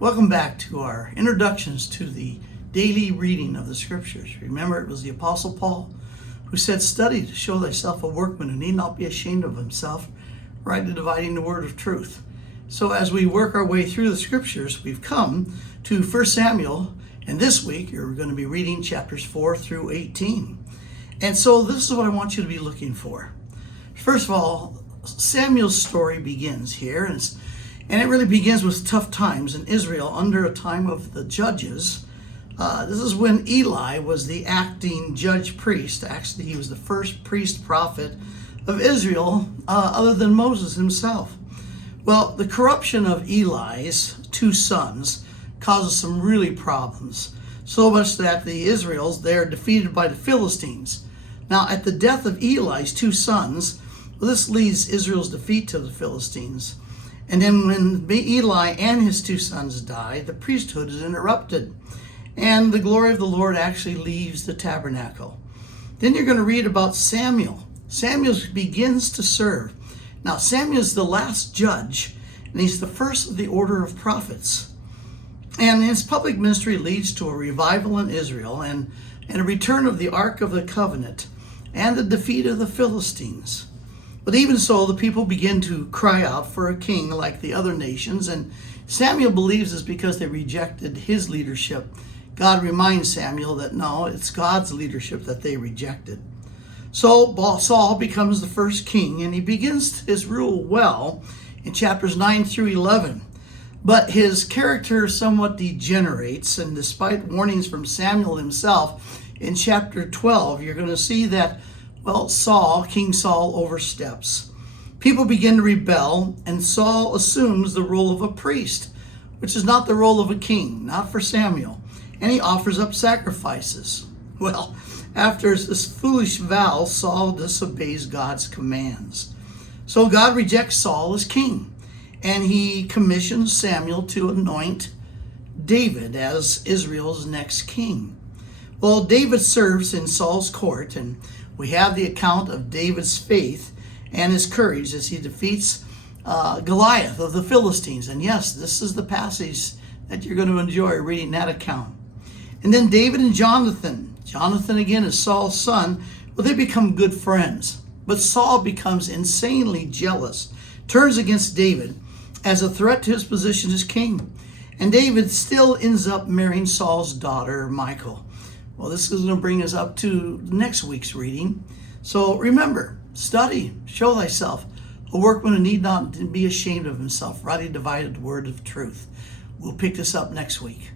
Welcome back to our introductions to the daily reading of the scriptures. Remember, it was the Apostle Paul who said, "Study to show thyself a workman who need not be ashamed of himself, rightly dividing the word of truth." So as we work our way through the scriptures, we've come to 1 Samuel, and this week you're going to be reading chapters 4 through 18. And so this is what I want you to be looking for. First of all, Samuel's story begins here, and it really begins with tough times in Israel under a time of the judges. This is when Eli was the acting judge priest. Actually, he was the first priest prophet of Israel other than Moses himself. Well, the corruption of Eli's two sons causes some really problems, so much that the Israels, they're defeated by the Philistines. Now, at the death of Eli's two sons, well, this leads Israel's defeat to the Philistines. And then when Eli and his two sons die, the priesthood is interrupted, and the glory of the Lord actually leaves the tabernacle. Then you're going to read about Samuel. Samuel begins to serve. Now, Samuel is the last judge, and he's the first of the order of prophets. And his public ministry leads to a revival in Israel and a return of the Ark of the Covenant and the defeat of the Philistines. But even so, the people begin to cry out for a king like the other nations, and Samuel believes it's because they rejected his leadership. God reminds Samuel that no, it's God's leadership that they rejected. So Saul becomes the first king, and he begins his rule well in chapters 9 through 11. But his character somewhat degenerates, and despite warnings from Samuel himself, in chapter 12, you're going to see that, well, King Saul oversteps. People begin to rebel, and Saul assumes the role of a priest, which is not the role of a king, not for Samuel. And he offers up sacrifices. Well, after this foolish vow, Saul disobeys God's commands. So God rejects Saul as king, and he commissions Samuel to anoint David as Israel's next king. Well, David serves in Saul's court, and we have the account of David's faith and his courage as he defeats Goliath of the Philistines. And yes, this is the passage that you're going to enjoy reading that account. And then David and Jonathan. Jonathan, again, is Saul's son. Well, they become good friends. But Saul becomes insanely jealous, turns against David as a threat to his position as king. And David still ends up marrying Saul's daughter, Michal. Well, this is going to bring us up to next week's reading. So remember, study, show thyself a workman who need not be ashamed of himself, rightly divided the word of truth. We'll pick this up next week.